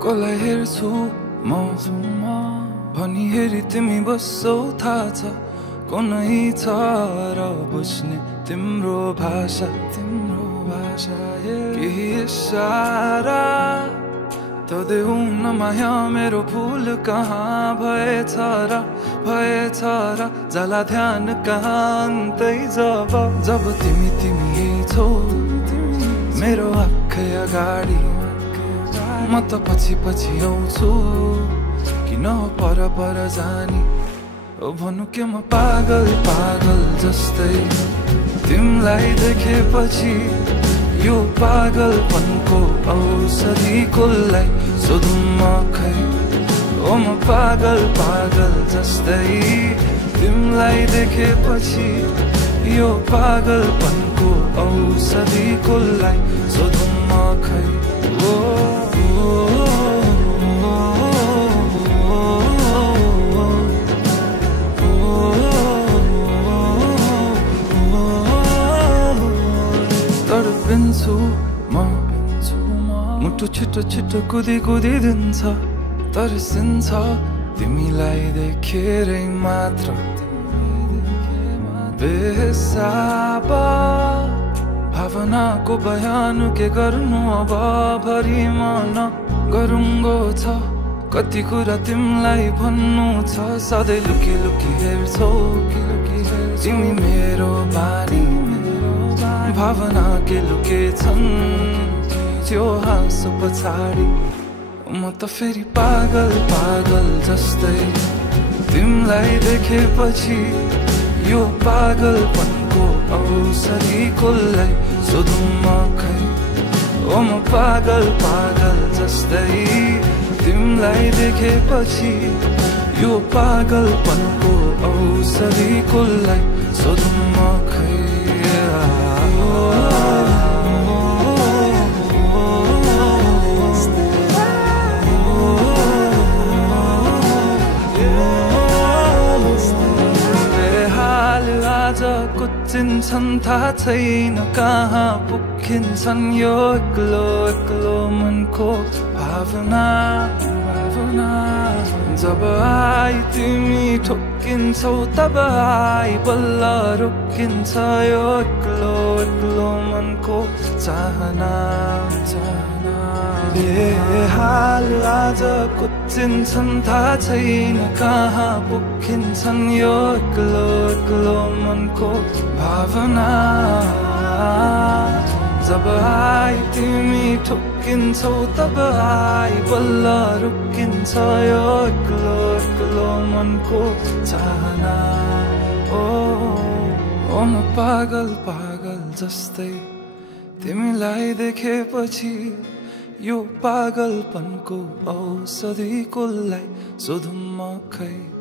कसलाई हेर्छु म भनी हेरी तिमी बस्छौ थाहा छ कुनै छ र बुझ्ने तिम्रो भाषा केही इशारा त देऊ न माया मेरो फुल कहाँ भएछ र जाला ध्यान कहाँ अन्तै जब तिमी छौ मेरो आँखै अगाडि म त पछि आउँछु किन पर जानी ओ भनु के म पागल जस्तै तिमीलाई देखेपछि यो पागलपनको औषधि कसलाई सोधौँ म खै ओ म पागल जस्तै तिमीलाई देखेपछि यो पागलपनको औषधि कसलाई सोधौँ म खै ओ तडपिन्छु म मुटु छिटो कुदी दिन्छ तर्सिन्छ तिमीलाई देखेरै मात्र बेहिसाब भावनाको बयान के गर्नु अब भरि मन गरुङ्गो छ कति कुरा तिमीलाई भन्नु छ सधैँ लुकी हेर्छौ तिमी मेरो बानी भावना के लुकेछन् त्यो हाँसो पछाडि म त फेरि पागल जस्तै तिमीलाई देखेपछि यो पागलपनको औषधि कसलाई सोधौँ म खै ओ म पागल जस्तै तिमीलाई देखेपछि यो पागलपनको औषधि कसलाई सोधौँ म खै कुचिन्छन् थाहा छैन कहाँ पुगिन्छन् यो एक्लो मनको भावना जब आई तिमी ठोकिन्छौ तब आई बल्ल रोकिन्छ यो एक्लो मनको चाहना बेहाल आज कुचिन्छन् थाहा छैन कहाँ पुगिन्छन् यो एक्लो मनको भावना जब आई तिमी ठोकिन्छौ तब आई बल्ल रोकिन्छ यो एक्लो मनको चाहना ओ म पागल जस्तै तिमीलाई देखेपछि यो पागलपनको औषधि कसलाई सोधौँ म खै